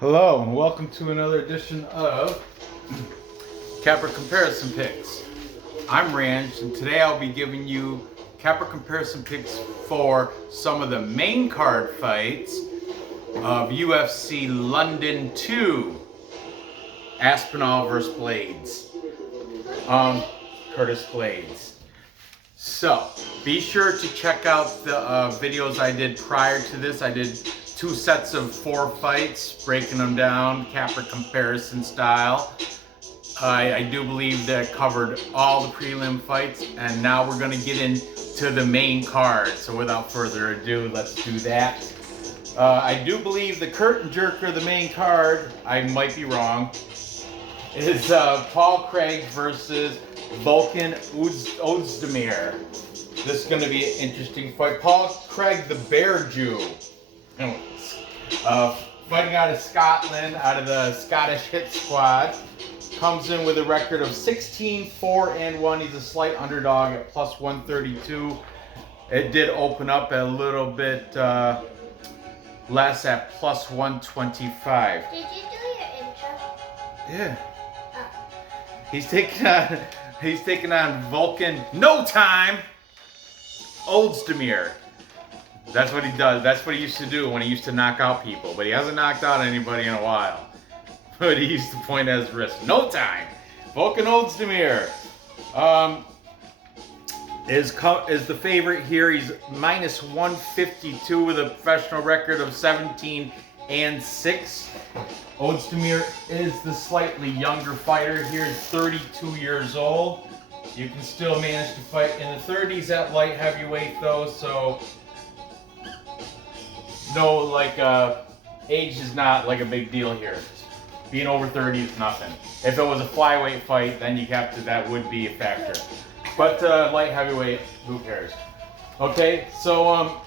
Hello and welcome to another edition of Capper Comparison Picks. I'm Ranch and today I'll be giving you Capper Comparison Picks for some of the main card fights of UFC London 2. Aspinall versus Blades. Curtis Blades. So, be sure to check out the videos I did prior to this. I did 2 sets of 4 fights, breaking them down, Capper comparison style. I do believe that covered all the prelim fights, and now we're going to get into the main card. So without further ado, let's do that. I do believe the curtain jerker of the main card, I might be wrong, is Paul Craig versus Volkan Oezdemir. This is going to be an interesting fight. Paul Craig, the Bear Jew, fighting out of Scotland, out of the Scottish Hit Squad, comes in with a record of 16-4-1. He's a slight underdog at plus 132. It did open up a little bit less at plus 125. Did you do your intro? Yeah. Oh. He's taking on Volkan Oezdemir. That's what he does. That's what he used to do when he used to knock out people. But he hasn't knocked out anybody in a while. But he used to point at his wrist. No time. Volkan Oezdemir is the favorite here. He's minus 152 with a professional record of 17-6. Oezdemir is the slightly younger fighter here. He's 32 years old. You can still manage to fight in the 30s at light heavyweight though, so no, age is not like a big deal here. Being over 30 is nothing. If it was a flyweight fight, then that would be a factor. But light heavyweight, who cares? Okay, so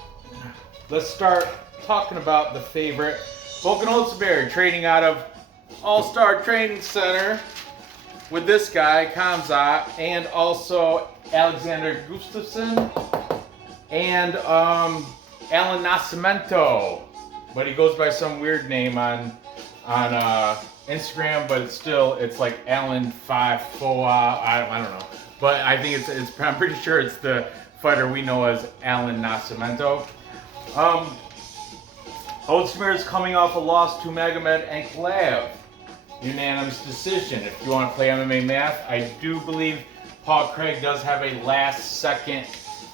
let's start talking about the favorite. Volkan Oezdemir, training out of All-Star Training Center with this guy, Kamzat, and also Alexander Gustafsson, and Alan Nascimento, but he goes by some weird name on Instagram, but it's like Alan Foa. I don't know, but I think I'm pretty sure it's the fighter we know as Alan Nascimento. Oezdemir is coming off a loss to Magomed Ankalaev, unanimous decision. If you want to play MMA math, I do believe Paul Craig does have a last-second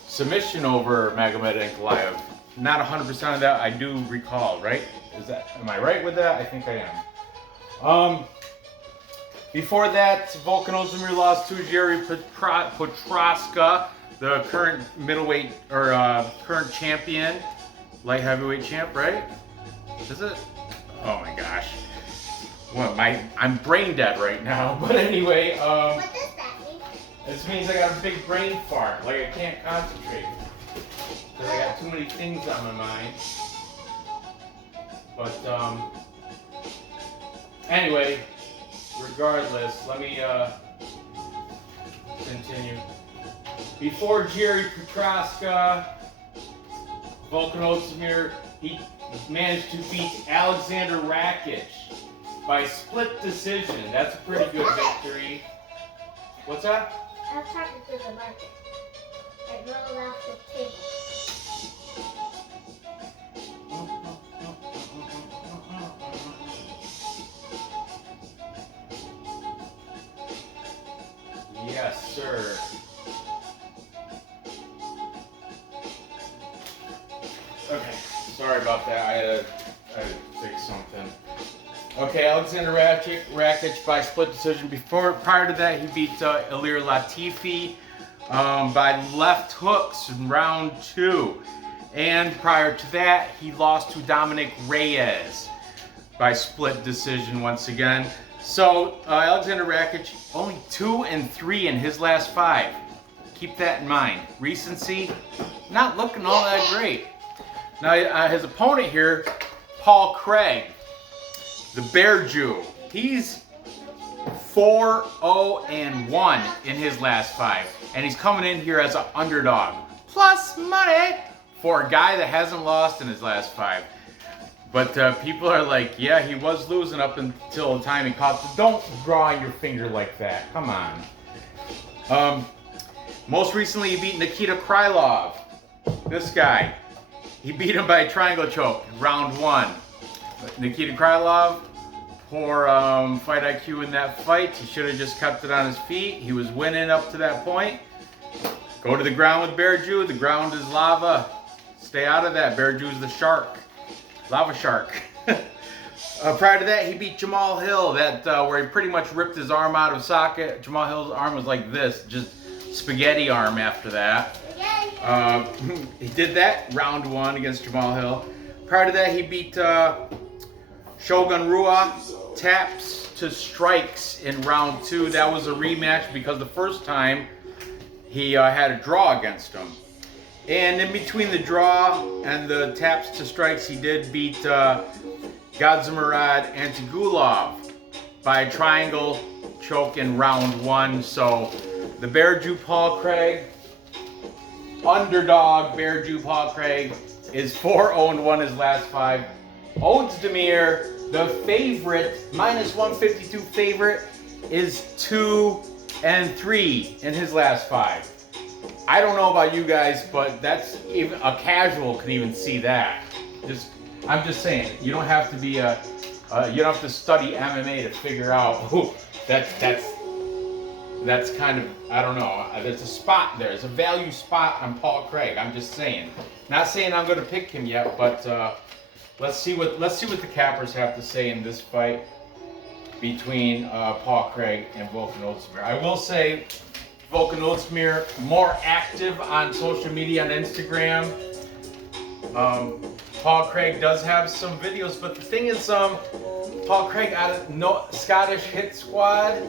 submission over Magomed Ankalaev. Not 100% of that, I do recall, right? Am I right with that? I think I am. Before that, Volkan Oezdemir lost to Jerry Petraska, the current middleweight or current champion, light heavyweight champ, right? Is it? Oh my gosh. I'm brain dead right now. But anyway, What does that mean? this means I got a big brain fart. Like I can't concentrate. Because I got too many things on my mind. But anyway, regardless, let me continue. Before Jerry Petraska, Volkan Oezdemir, he managed to beat Alexander Rakic by split decision. That's a pretty good victory. What's that? I'm talking to the market. I rolled off the table. Yes, sir. Okay, sorry about that. I had to fix something. Okay, Alexander Rakic by split decision. Prior to that, he beat Ilir Latifi by left hooks in round 2. And prior to that, he lost to Dominic Reyes by split decision once again. So Alexander Rakic only 2-3 in his last 5. Keep that in mind. Recency, not looking all that great. Now his opponent here, Paul Craig, the Bear Jew. He's 4-0-1 in his last 5, and he's coming in here as an underdog. Plus money for a guy that hasn't lost in his last 5. But people are like, yeah, he was losing up until the time he caught the... Don't draw on your finger like that. Come on. Most recently, he beat Nikita Krylov. This guy. He beat him by a triangle choke in round 1. Nikita Krylov, poor fight IQ in that fight. He should have just kept it on his feet. He was winning up to that point. Go to the ground with Bear Jew. The ground is lava. Stay out of that. Bear Jew's the shark. Lava shark. Prior to that, he beat Jamal Hill, where he pretty much ripped his arm out of socket. Jamal Hill's arm was like this, just spaghetti arm after that. He did that round 1 against Jamal Hill. Prior to that, he beat Shogun Rua taps to strikes in round 2. That was a rematch because the first time he had a draw against him. And in between the draw and the taps to strikes, he did beat Oezdemir Antigulov by a triangle choke in round 1. So the Bear Jew Paul Craig, underdog Bear Jew Paul Craig, is 4-0-1 his last 5. Oezdemir, the favorite, minus 152 favorite, is 2-3 in his last 5. I don't know about you guys, but that's even a casual can even see that. I'm just saying, you don't have to be you don't have to study MMA to figure out. Ooh, that's kind of, I don't know. There's a spot there. There's a value spot on Paul Craig. I'm just saying. Not saying I'm going to pick him yet, but let's see what the cappers have to say in this fight between Paul Craig and Volkan Oezdemir. I will say, Volkan Oezdemir more active on social media, on Instagram. Paul Craig does have some videos, but the thing is, Paul Craig out of Scottish Hit Squad.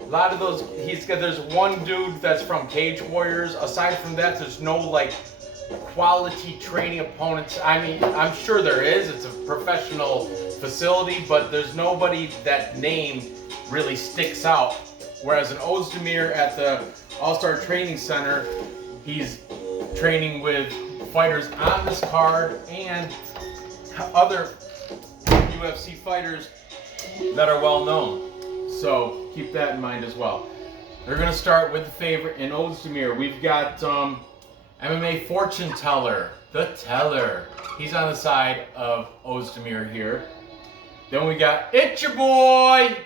A lot of those, there's one dude that's from Cage Warriors. Aside from that, there's no like quality training opponents. I mean, I'm sure there is. It's a professional facility, but there's nobody that name really sticks out. Whereas in Oezdemir at the All-Star Training Center, he's training with fighters on this card and other UFC fighters that are well known. So keep that in mind as well. We're going to start with the favorite in Oezdemir. We've got MMA fortune teller, the teller. He's on the side of Oezdemir here. Then we got it's your boy,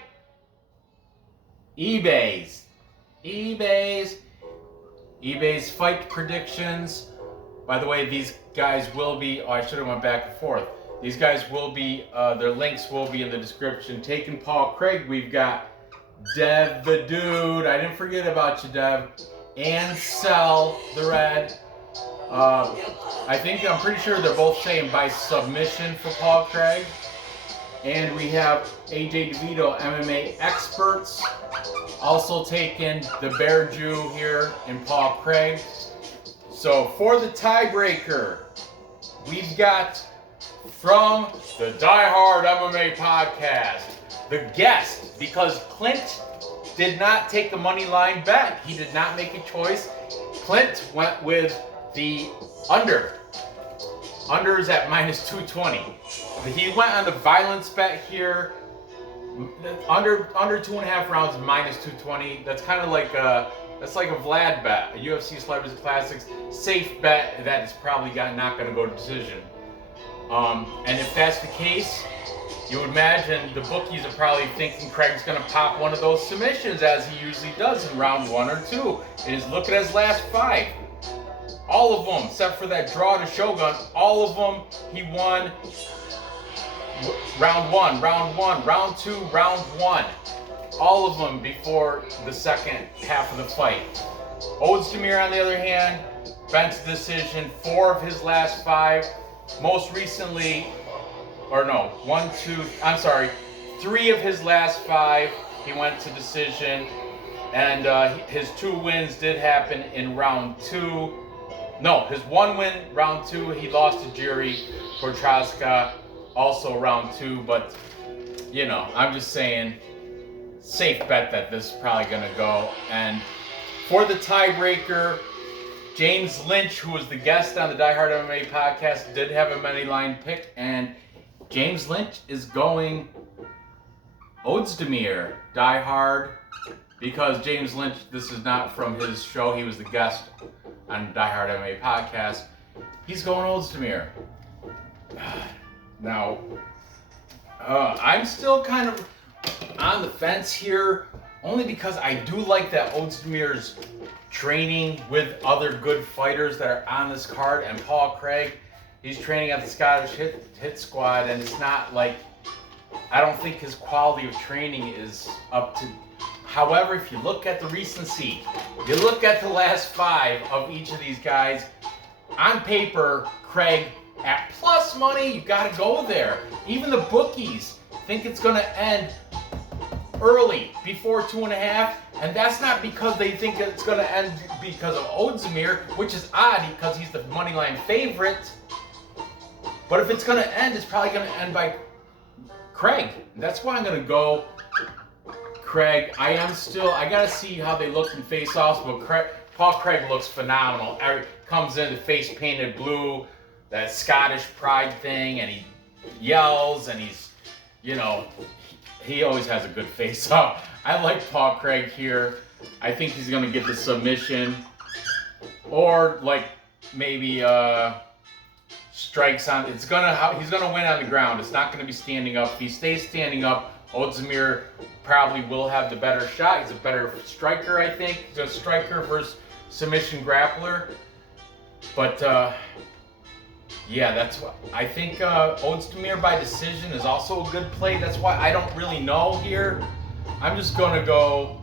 eBay's fight predictions. By the way, these guys will be, I should have went back and forth. These guys will be, their links will be in the description. Taking Paul Craig, we've got Dev the Dude. I didn't forget about you, Dev. And Cell the Red. I'm pretty sure they're both saying by submission for Paul Craig. And we have AJ DeVito, MMA Experts, also taking the Bear Jew here in Paul Craig. So for the tiebreaker, we've got from the Die Hard MMA podcast, the guest, because Clint did not take the money line bet. He did not make a choice. Clint went with the under. Under is at minus 220. He went on the violence bet here. Under 2.5 rounds, minus 220. That's kind of like that's like a Vlad bet, a UFC Celebrity Classics safe bet that is probably not going to go to decision. And if that's the case, you would imagine the bookies are probably thinking Craig's going to pop one of those submissions as he usually does in round 1 or 2. And look at his last 5. All of them, except for that draw to Shogun, all of them he won round 1, round 2, round 1. All of them before the second half of the fight. Oezdemir, on the other hand, bench decision 4 of his last 5. Most recently, 3 of his last 5, he went to decision. And his 2 wins did happen in round 2. No, his 1 win, round 2, he lost to Jiri Prochazka, also round 2. But, you know, I'm just saying, safe bet that this is probably going to go. And for the tiebreaker, James Lynch, who was the guest on the Die Hard MMA podcast, did have a money line pick, and James Lynch is going Oezdemir, Die Hard, because James Lynch, this is not from his show, he was the guest on Die Hard MMA podcast. He's going Oezdemir. Now, I'm still kind of on the fence here, only because I do like that Oezdemir's training with other good fighters that are on this card, and Paul Craig, he's training at the Scottish Hit Squad, and it's not like, I don't think his quality of training is up to. However, if you look at the recency, you look at the last 5 of each of these guys, on paper, Craig, at plus money, you gotta go there. Even the bookies think it's gonna end early, before 2.5, and that's not because they think it's gonna end because of Oezdemir, which is odd because he's the moneyline favorite. But if it's gonna end, it's probably gonna end by Craig. That's why I'm gonna go Craig. I gotta see how they look in face-offs, but Paul Craig looks phenomenal. Comes in the face painted blue, that Scottish pride thing, and he yells, and he's, he always has a good face-off. I like Paul Craig here. I think he's gonna get the submission, or like maybe strikes on. He's gonna win on the ground. It's not gonna be standing up. If he stays standing up, Oezdemir probably will have the better shot. He's a better striker, I think. He's a striker versus submission grappler. But yeah, that's what I think. Oezdemir by decision is also a good play. That's why I don't really know here. I'm just gonna go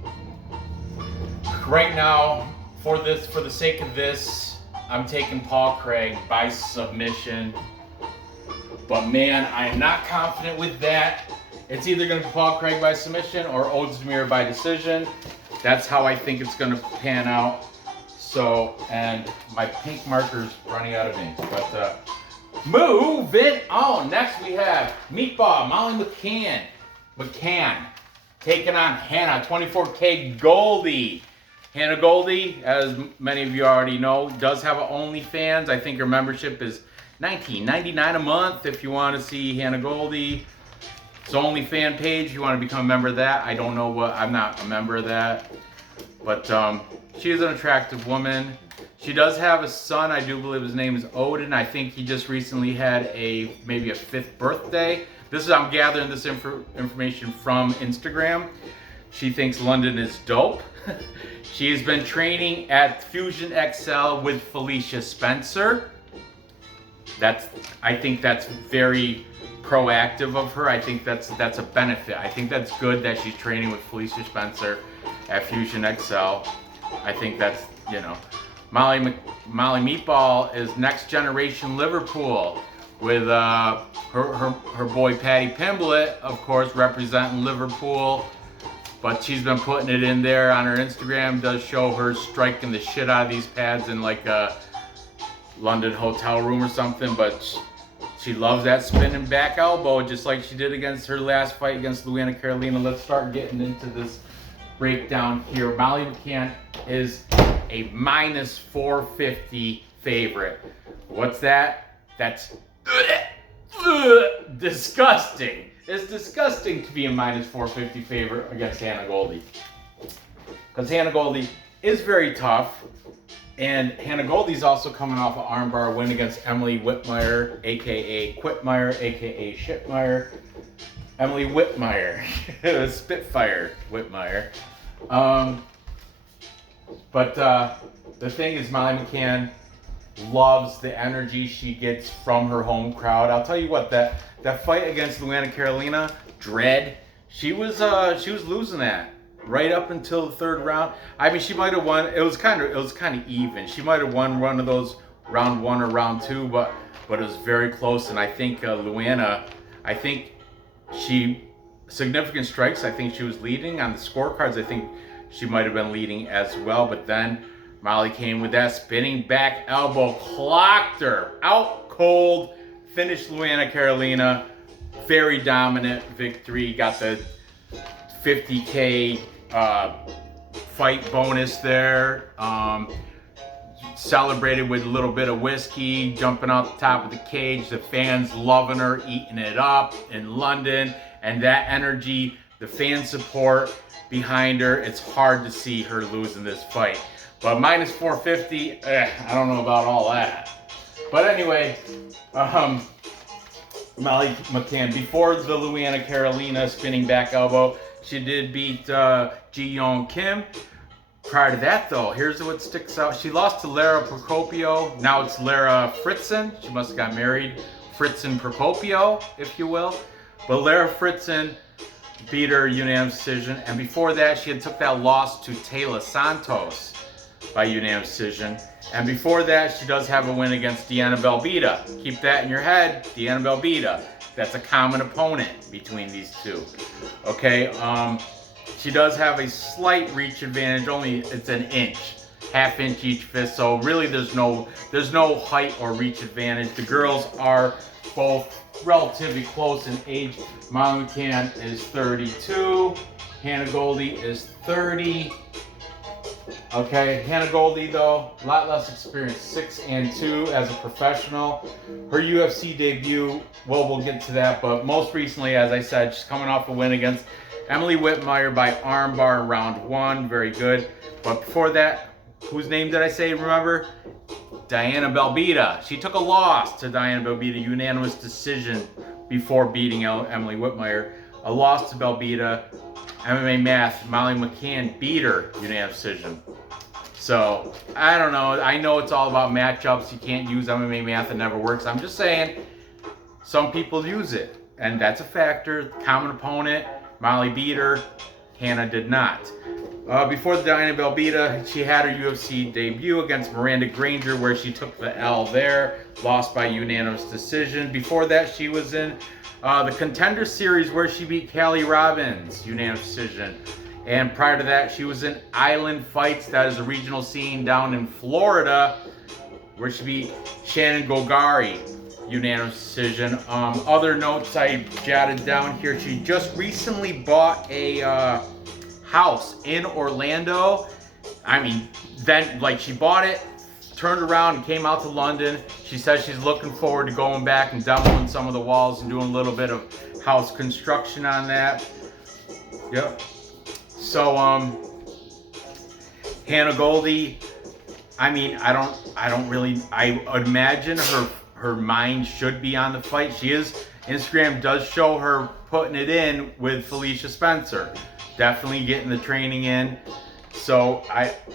right now for the sake of this. I'm taking Paul Craig by submission. But man, I am not confident with that. It's either going to be Paul Craig by submission or Oezdemir by decision. That's how I think it's going to pan out. So, and my pink marker's running out of ink. But moving on. Next we have Meatball, Molly McCann taking on Hannah, 24K Goldy. Hannah Goldy, as many of you already know, does have an OnlyFans. I think her membership is $19.99 a month if you want to see Hannah Goldy. It's OnlyFans page if you want to become a member of that. I don't know what, I'm not a member of that. But she is an attractive woman. She does have a son. I do believe his name is Odin. I think he just recently had maybe a 5th birthday. I'm gathering this information from Instagram. She thinks London is dope. She's been training at Fusion XL with Felicia Spencer. I think that's very proactive of her. I think that's a benefit. I think that's good that she's training with Felicia Spencer at Fusion XL. I think that's, Molly Meatball is next generation Liverpool with her boy Patty Pimblett, of course, representing Liverpool. But she's been putting it in there on her Instagram. Does show her striking the shit out of these pads in like a London hotel room or something. But she loves that spinning back elbow, just like she did against her last fight against Luana Carolina. Let's start getting into this breakdown here. Molly McCann is a minus 450 favorite. What's that? That's disgusting. It's disgusting to be a minus 450 favorite against Hannah Goldy. Because Hannah Goldy is very tough. And Hannah Goldy's also coming off an armbar win against Emily Whitmire, a.k.a. Quitmire, a.k.a. Shitmire. Emily Whitmire. Spitfire Whitmire. But the thing is, Molly McCann loves the energy she gets from her home crowd. I'll tell you what, that fight against Luana Carolina, Dread, she was losing that right up until the 3rd round. I mean, she might have won. It was kind of even. She might have won one of those round 1 or round 2, but it was very close. And I think Luana, significant strikes. I think she was leading on the scorecards. I think she might have been leading as well. But then Molly came with that spinning back elbow, clocked her out cold, finished Luana Carolina. Very dominant victory. Got the $50K fight bonus there. celebrated with a little bit of whiskey, jumping off the top of the cage. The fans loving her, eating it up in London, and that energy, the fan support behind her, it's hard to see her losing this fight. But minus 450, I don't know about all that. But anyway, Molly McCann, before the Luana Carolina spinning back elbow, she did beat Ji-Yeon Kim. Prior to that, though, here's what sticks out. She lost to Lara Procopio. Now it's Lara Fritzen. She must have got married. Fritzen Procopio, if you will. But Lara Fritzen beat her unanimous decision. And before that, she had took that loss to Taylor Santos by unanimous decision. And before that, she does have a win against Diana Belbita. Keep that in your head, Diana Belbita. That's a common opponent between these two. Okay, she does have a slight reach advantage, only it's an inch, half-inch each fist. So really, there's no height or reach advantage. The girls are both relatively close in age. Molly McCann is 32. Hannah Goldy is 30. Okay, Hannah Goldy, though, a lot less experience, 6-2 as a professional. Her UFC debut, well, we'll get to that, but most recently, as I said, she's coming off a win against Emily Whitmire by armbar in round 1. Very good. But before that, whose name did I say, remember? Diana Belbita. She took a loss to Diana Belbita, unanimous decision before beating Emily Whitmire. A loss to Belbita. MMA Math, Molly McCann beat her unanimous decision. So, I don't know. I know it's all about matchups. You can't use MMA Math. It never works. I'm just saying, some people use it. And that's a factor. Common opponent. Molly beat her. Hannah did not. Before the Diana Belbita, she had her UFC debut against Miranda Granger, where she took the L there. Lost by unanimous decision. Before that, she was in the Contender Series, where she beat Callie Robbins, unanimous decision. And prior to that, she was in Island Fights, that is a regional scene down in Florida, where she beat Shannon Gogari, unanimous decision. Other notes I jotted down here, she just recently bought a house in Orlando. I mean, then, like, she bought it, turned around and came out to London. She says she's looking forward to going back and demoing some of the walls and doing a little bit of house construction on that. Yep. So, Hannah Goldy, I mean, I imagine her mind should be on the fight. She is, Instagram does show her putting it in with Felicia Spencer. Definitely getting the training in. So,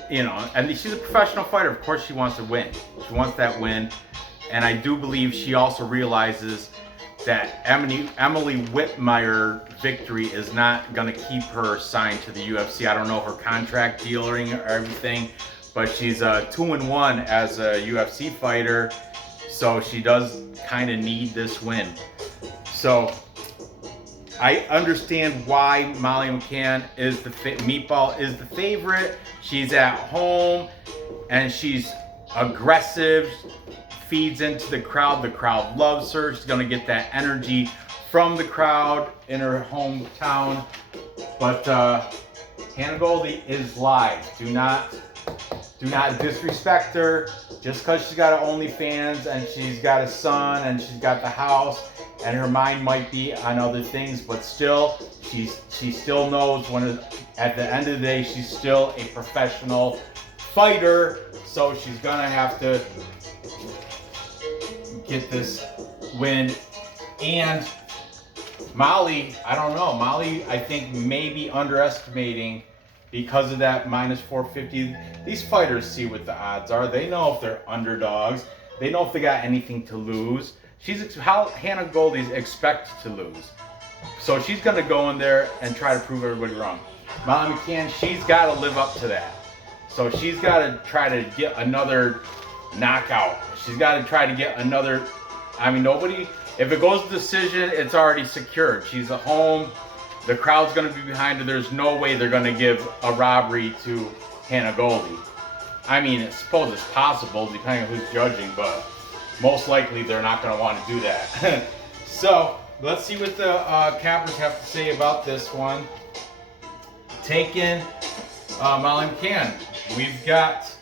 and she's a professional fighter. Of course she wants to win. She wants that win. And I do believe she also realizes that Emily Whitmire victory is not going to keep her signed to the UFC. I don't know her contract deal or everything, but she's 2-1 as a UFC fighter. So she does kind of need this win. So I understand why Molly McCann is Meatball is the favorite. She's at home and she's aggressive, feeds into the crowd. The crowd loves her. She's gonna get that energy from the crowd in her hometown. But Hannah Goldy is live. Do not disrespect her. Just because she's got an OnlyFans and she's got a son and she's got the house and her mind might be on other things, but still, she still knows at the end of the day, she's still a professional fighter. So she's gonna have to get this win. And Molly, I don't know. Molly, I think, may be underestimating because of that minus 450. These fighters see what the odds are. They know if they're underdogs. They know if they got anything to lose. How Hannah Goldy's expected to lose. So she's going to go in there and try to prove everybody wrong. Molly McCann, she's got to live up to that. So she's got to try to get another knockout. She's got to try to get another. I mean, if it goes to decision, it's already secured. She's at home. The crowd's going to be behind her. There's no way they're going to give a robbery to Hannah Goldy. I mean, I suppose it's possible, depending on who's judging, but most likely they're not going to want to do that. So, let's see what the cappers have to say about this one. Taking Molly McCann. We've got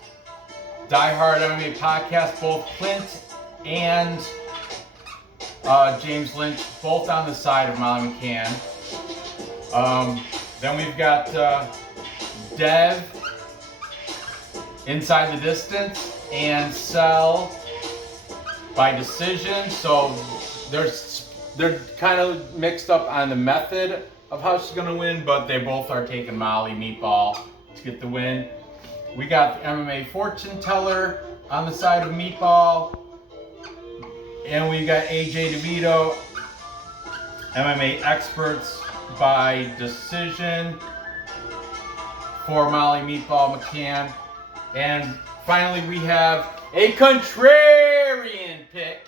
Die Hard MMA podcast, both Clint and James Lynch, both on the side of Molly McCann. Then we've got Dev, Inside the Distance, and Cell by decision. So they're kind of mixed up on the method of how she's going to win, but they both are taking Molly Meatball to get the win. We got the MMA fortune teller on the side of Meatball. And we got AJ DeVito, MMA experts by decision for Molly Meatball McCann. And finally we have a contrarian pick.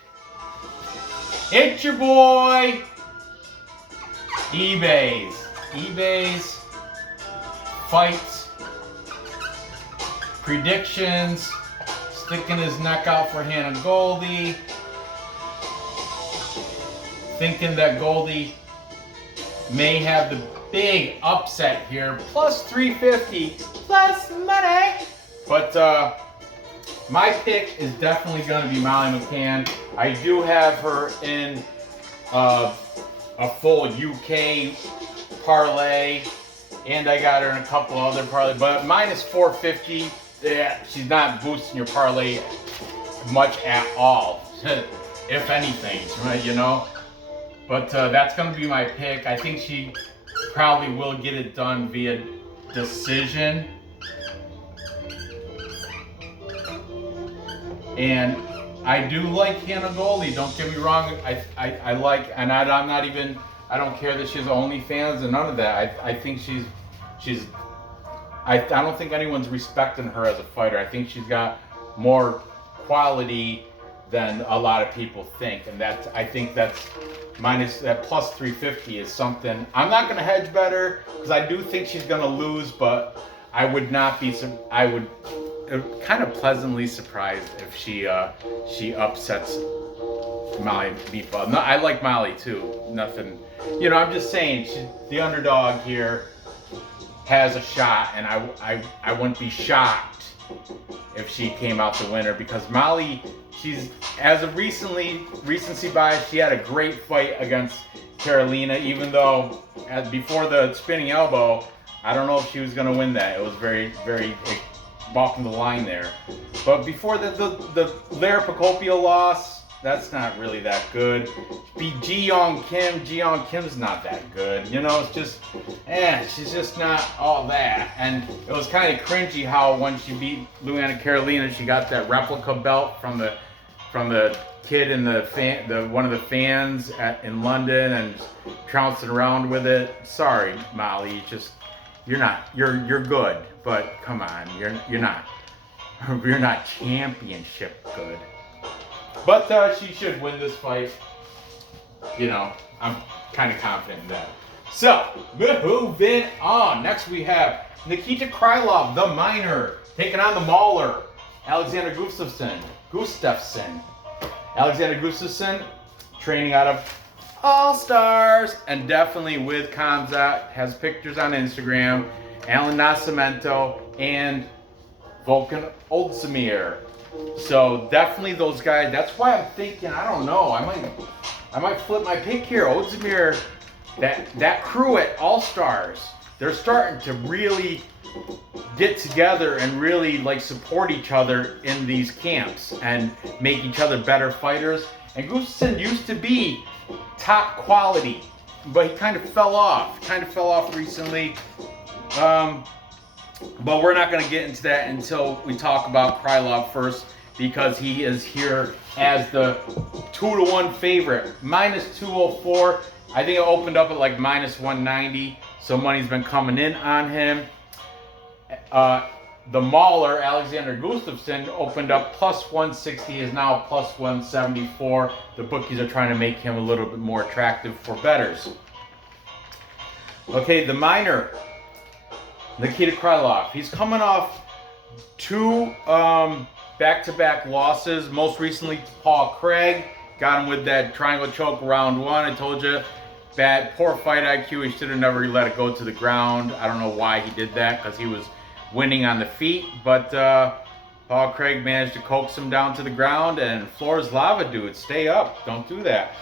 It's your boy, eBay's fights, predictions, sticking his neck out for Hannah Goldy, thinking that Goldy may have the big upset here, plus 350, plus money. But my pick is definitely going to be Molly McCann. I do have her in a full UK parlay, and I got her in a couple other parlays, but minus 450, yeah, she's not boosting your parlay much at all, if anything, right, you know? But that's going to be my pick. I think she probably will get it done via decision. And I do like Hannah Goldy, don't get me wrong. I like, and I'm not even, I don't care that she's OnlyFans and none of that. I think I don't think anyone's respecting her as a fighter. I think she's got more quality than a lot of people think. And I think that's minus, that plus 350 is something. I'm not going to hedge better because I do think she's going to lose, but I would not be, I would kind of pleasantly surprised if she upsets Molly Meatball. No, I like Molly too. Nothing, you know. I'm just saying, the underdog here has a shot, and I wouldn't be shocked if she came out the winner because Molly, she's, as of recency bias, she had a great fight against Carolina, even though before the spinning elbow, I don't know if she was going to win that. It was very, very balking the line there. But before the Lara Procopio loss, that's not really that good. Beat Ji-Young Kim's not that good. You know, it's just, she's just not all that. And it was kind of cringy how when she beat Luana Carolina, she got that replica belt from the kid in one of the fans in London and trouncing around with it. Sorry, Molly, you're good, but come on, you're not championship good. But she should win this fight. You know, I'm kind of confident in that. So, moving on. Next we have Nikita Krylov, the minor, taking on the mauler, Alexander Gustafsson. Alexander Gustafsson, training out of All Stars, and definitely with Kamzat, has pictures on Instagram, Alan Nascimento, and Volkan Oezdemir. So definitely those guys. That's why I'm thinking, I don't know, I might flip my pick here. Oezdemir, that crew at All Stars, they're starting to really get together and really like support each other in these camps and make each other better fighters. And Gustafsson used to be top quality, but he kind of fell off recently. But we're not going to get into that until we talk about Krylov first, because he is here as the 2-1 favorite, minus 204. I think it opened up at like minus 190, so money's been coming in on him. The mauler, Alexander Gustafsson, opened up plus 160, is now plus 174. The bookies are trying to make him a little bit more attractive for bettors. Okay, the minor, Nikita Krylov. He's coming off 2 back-to-back losses. Most recently, Paul Craig got him with that triangle choke round 1. I told you, poor fight IQ. He should have never let it go to the ground. I don't know why he did that, because he was winning on the feet. But Paul Craig managed to coax him down to the ground, and floor's lava, dude. Stay up. Don't do that.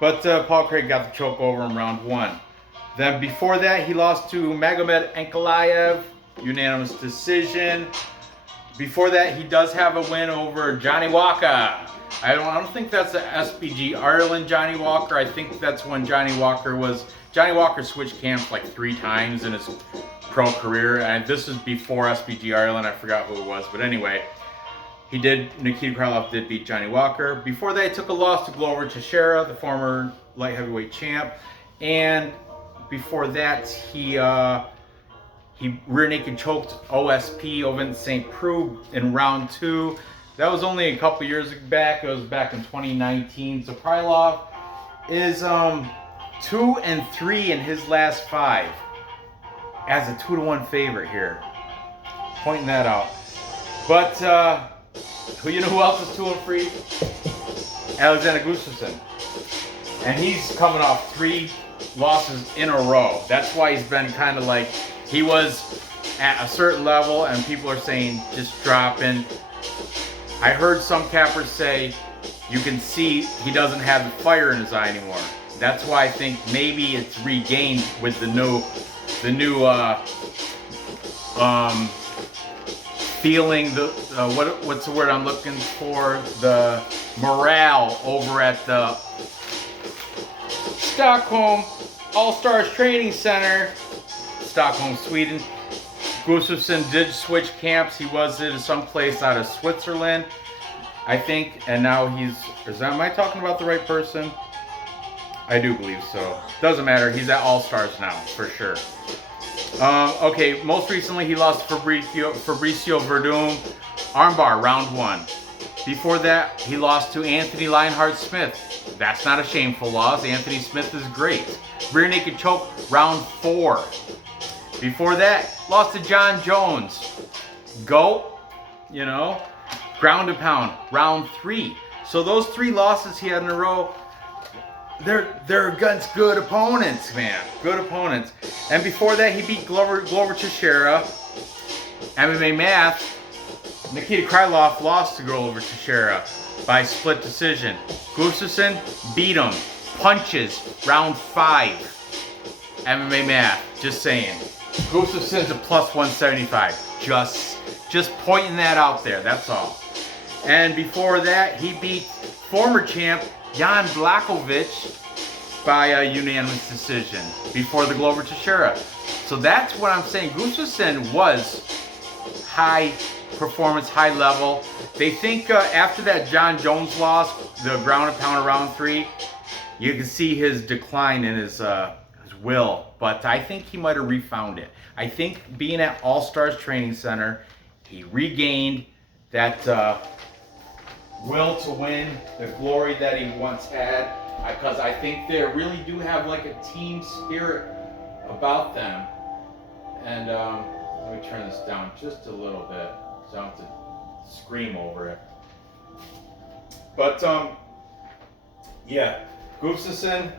But Paul Craig got the choke over in round 1. Then before that, he lost to Magomed Ankalaev, unanimous decision. Before that, he does have a win over Johnny Walker. I don't think that's the SBG Ireland Johnny Walker. I think that's when Johnny Walker switched camps like 3 times in his pro career. And this is before SBG Ireland. I forgot who it was. But anyway, Nikita Krylov did beat Johnny Walker. Before that, he took a loss to Glover Teixeira, the former light heavyweight champ. And before that, he rear naked choked OSP, Ovin St. Preux, in round 2. That was only a couple years back. It was back in 2019. So Krylov is 2-3 in his last 5 as a 2-1 favorite here. Pointing that out. But you know who else is 2-3? Alexander Gustafsson. And he's coming off 3 losses in a row. That's why he's been kind of like, he was at a certain level and people are saying just dropping. I heard some cappers say you can see he doesn't have the fire in his eye anymore. That's why I think maybe it's regained with the new feeling, what's the word I'm looking for? The morale over at the Stockholm All-Stars Training Center, Stockholm, Sweden. Gustafsson did switch camps. He was in some place out of Switzerland, I think, and now am I talking about the right person? I do believe so. Doesn't matter. He's at All-Stars now, for sure. Okay, most recently he lost to Fabricio Verdum, armbar, round 1. Before that, he lost to Anthony Lionheart-Smith. That's not a shameful loss. Anthony Smith is great. Rear naked choke, round 4. Before that, lost to John Jones. Go, ground and pound, round 3. So those 3 losses he had in a row, they're against good opponents, man. Good opponents. And before that, he beat Glover Teixeira. MMA math, Nikita Krylov lost to Glover Teixeira by split decision. Gustafsson beat him. Punches, round 5. MMA math, just saying. Gustafsson's a plus 175. Just pointing that out there, that's all. And before that, he beat former champ Jan Blachowicz by a unanimous decision before the Glover Teixeira. So that's what I'm saying. Gustafsson was high performance, high level. They think after that John Jones loss, the ground and pound around 3, you can see his decline in his will, but I think he might have refound it. I think being at All-Stars Training Center, he regained that will to win, the glory that he once had, because I think they really do have like a team spirit about them. And let me turn this down just a little bit so I don't have to scream over it. But yeah, Gustafsson,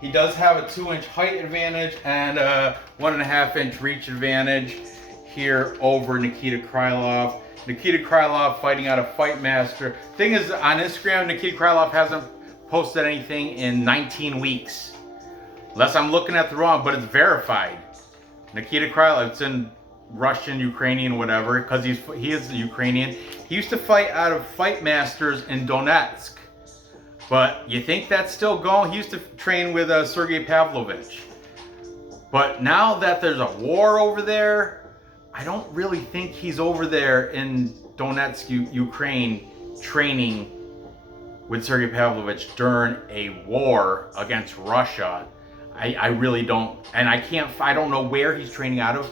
he does have a 2-inch height advantage and a 1.5-inch reach advantage here over Nikita Krylov. Nikita Krylov fighting out of Fight Master. Thing is, on Instagram, Nikita Krylov hasn't posted anything in 19 weeks. Unless I'm looking at the wrong, but it's verified. Nikita Krylov, it's in Russian, Ukrainian, whatever, because he is Ukrainian. He used to fight out of Fight Masters in Donetsk. But you think that's still going? He used to train with Sergey Pavlovich. But now that there's a war over there, I don't really think he's over there in Donetsk, Ukraine, training with Sergey Pavlovich during a war against Russia. I really don't, and I don't know where he's training out of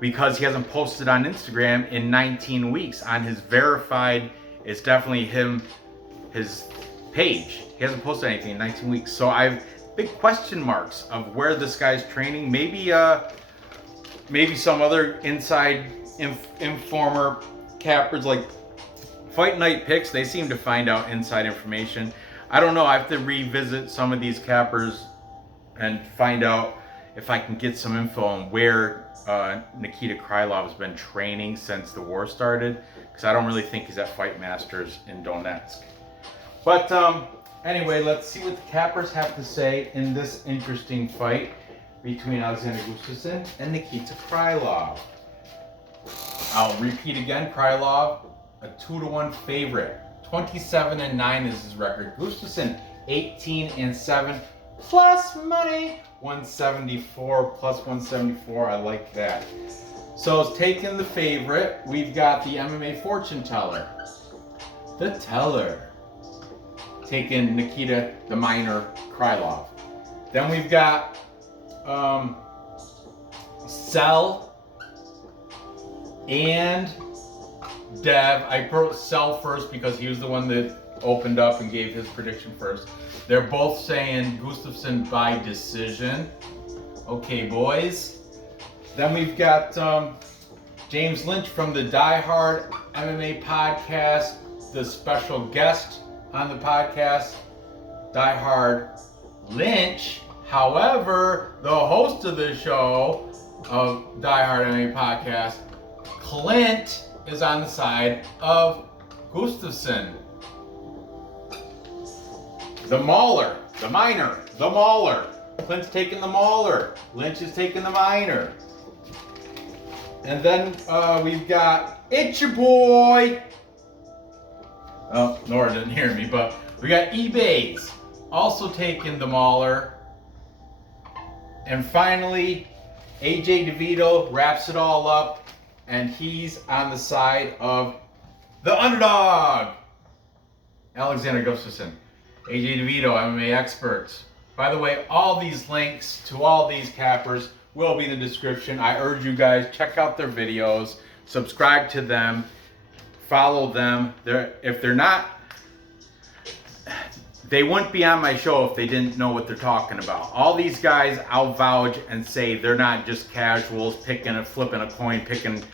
because he hasn't posted on Instagram in 19 weeks. On his verified, it's definitely him, his page. He hasn't posted anything in 19 weeks. So I have big question marks of where this guy's training. Maybe some other inside informer cappers like Fight Night Picks, they seem to find out inside information. I don't know, I have to revisit some of these cappers and find out if I can get some info on where Nikita Krylov has been training since the war started, because I don't really think he's at Fight Masters in Donetsk. But anyway, let's see what the cappers have to say in this interesting fight between Alexander Gustafsson and Nikita Krylov. I'll repeat again, Krylov, a 2-1 favorite. 27-9 is his record. Gustafsson, 18-7, plus money, 174, plus 174, I like that. So it's taking the favorite. We've got the MMA fortune teller. The teller. Taking Nikita, the minor, Krylov. Then we've got Sell and Dev. I wrote Sell first because he was the one that opened up and gave his prediction first. They're both saying Gustafsson by decision. Okay, boys. Then we've got James Lynch from the Die Hard MMA podcast, the special guest on the podcast, Die Hard Lynch. However, the host of the show of Die Hard MMA podcast, Clint, is on the side of Gustafsson. The Mauler, the minor, the Mauler. Clint's taking the Mauler. Lynch is taking the minor. And then we've got It's Your Boy. Oh, Nora didn't hear me, but we got eBay's also taking the Mauler. And finally, AJ DeVito wraps it all up, and he's on the side of the underdog, Alexander Gustafsson. AJ DeVito, MMA experts. By the way, all these links to all these cappers will be in the description. I urge you guys, check out their videos, subscribe to them, follow them. If they're not, they wouldn't be on my show if they didn't know what they're talking about. All these guys, I'll vouch and say they're not just casuals flipping a coin, picking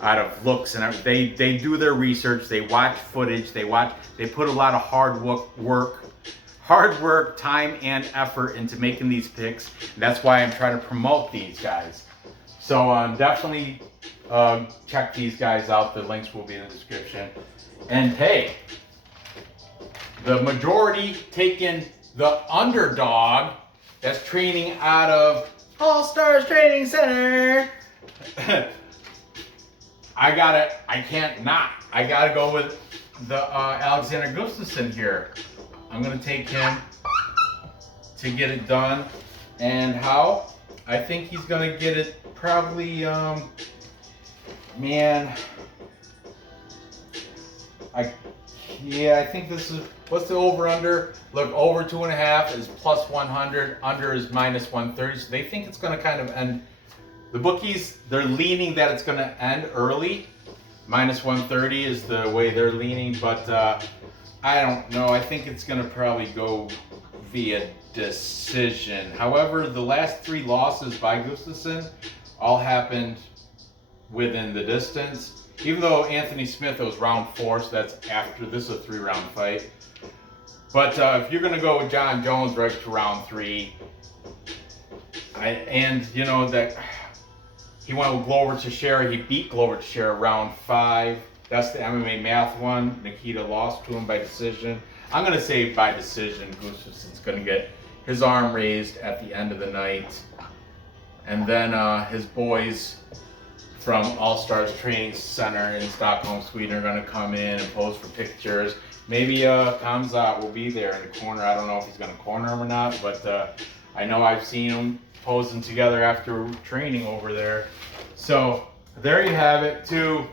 out of looks and everything. They do their research, they watch footage, they put a lot of hard work, time, and effort into making these picks. And that's why I'm trying to promote these guys. So definitely check these guys out. The links will be in the description. And hey, the majority taking the underdog that's training out of All Stars Training Center. I gotta go with the Alexander Gustafsson here. I'm gonna take him to get it done. And how? I think he's gonna get it probably, I think this is, what's the over-under? Look, over 2.5 is plus 100, under is minus 130. So they think it's going to kind of end. The bookies, they're leaning that it's going to end early. Minus 130 is the way they're leaning, but I don't know. I think it's going to probably go via decision. However, the last 3 losses by Gustafsson all happened within the distance. Even though Anthony Smith, it was round 4, so that's after. This is a 3-round fight. But if you're going to go with John Jones right to round 3, and you know that he went with Glover Teixeira, he beat Glover Teixeira round 5. That's the MMA math one. Nikita lost to him by decision. I'm going to say by decision, Gustafsson's going to get his arm raised at the end of the night. And then his boys from All Stars Training Center in Stockholm, Sweden are going to come in and pose for pictures. Maybe Kamzat will be there in the corner. I don't know if he's going to corner him or not, but I know I've seen them posing together after training over there. So there you have it. To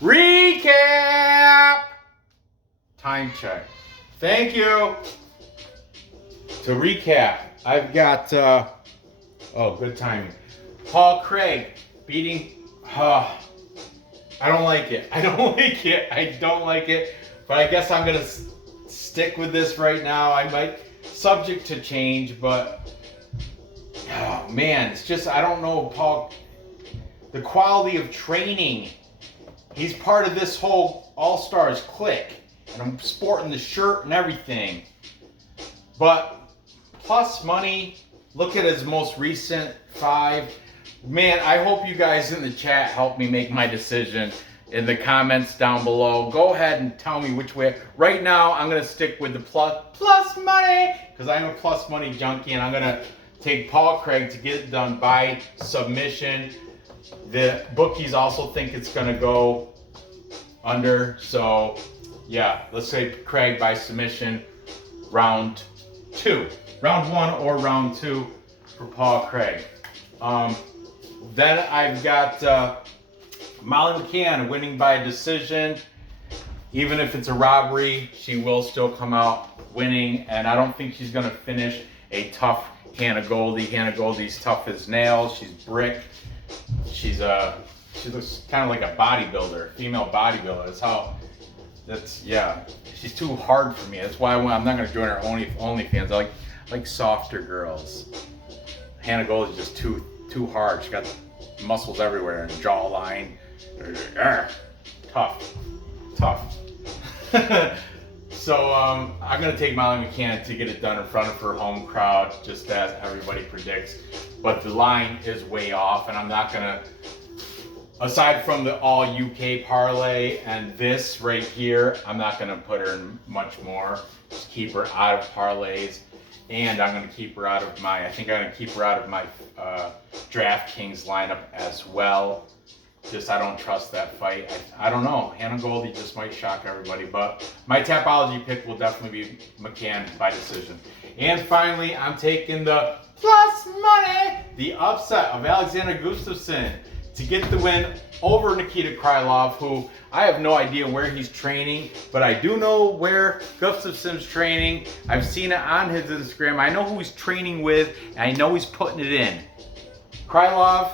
recap, time check. Thank you. To recap, I've got, good timing. Paul Craig beating, I don't like it. I don't like it. But I guess I'm going to stick with this right now. I might, subject to change, but, oh man, it's just, I don't know, Paul, the quality of training. He's part of this whole All-Stars clique, and I'm sporting the shirt and everything. But plus money, look at his most recent 5. Man, I hope you guys in the chat help me make my decision in the comments down below. Go ahead and tell me which way. Right now, I'm going to stick with the plus money because I'm a plus money junkie, and I'm going to take Paul Craig to get it done by submission. The bookies also think it's going to go under. So, yeah, let's say Craig by submission round 2. Round 1 or round 2 for Paul Craig. Then I've got Molly McCann winning by decision. Even if it's a robbery, she will still come out winning, and I don't think she's going to finish a tough Hannah Goldy. Hannah Goldy's tough as nails. She's brick. She looks kind of like a bodybuilder, female bodybuilder. Yeah. She's too hard for me. That's why I'm not going to join her OnlyFans. I like softer girls. Hannah Goldy's just too hard. She got muscles everywhere and jawline. Tough. So I'm gonna take Molly McCann to get it done in front of her home crowd, just as everybody predicts. But the line is way off, and I'm not gonna. Aside from the all UK parlay and this right here, I'm not gonna put her in much more. Just keep her out of parlays. And I'm going to keep her out of my, I think I'm going to keep her out of my DraftKings lineup as well. Just, I don't trust that fight. I don't know. Hannah Goldy just might shock everybody. But my Tapology pick will definitely be McCann by decision. And finally, I'm taking the plus money, the upset of Alexander Gustafsson to get the win over Nikita Krylov, who I have no idea where he's training, but I do know where Gustafsson's training. I've seen it on his Instagram. I know who he's training with, and I know he's putting it in. Krylov,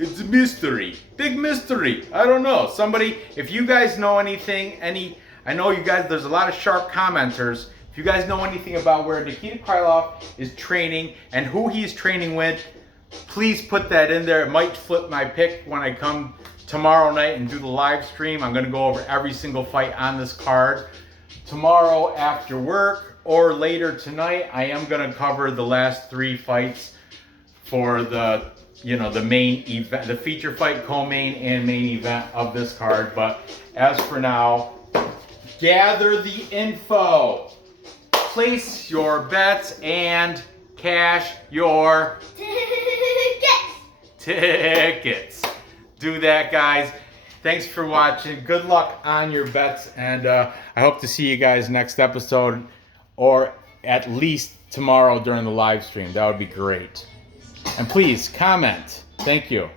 it's a mystery. Big mystery. I don't know. Somebody, if you guys know anything, I know you guys, there's a lot of sharp commenters. If you guys know anything about where Nikita Krylov is training and who he's training with, please put that in there. It might flip my pick when I come tomorrow night and do the live stream. I'm going to go over every single fight on this card. Tomorrow after work or later tonight, I am going to cover the last 3 fights for the main event, the feature fight, co-main, and main event of this card. But as for now, gather the info, place your bets, and cash your tickets. Do that, guys. Thanks for watching. Good luck on your bets, and I hope to see you guys next episode, or at least tomorrow during the live stream. That would be great. And please comment. Thank you.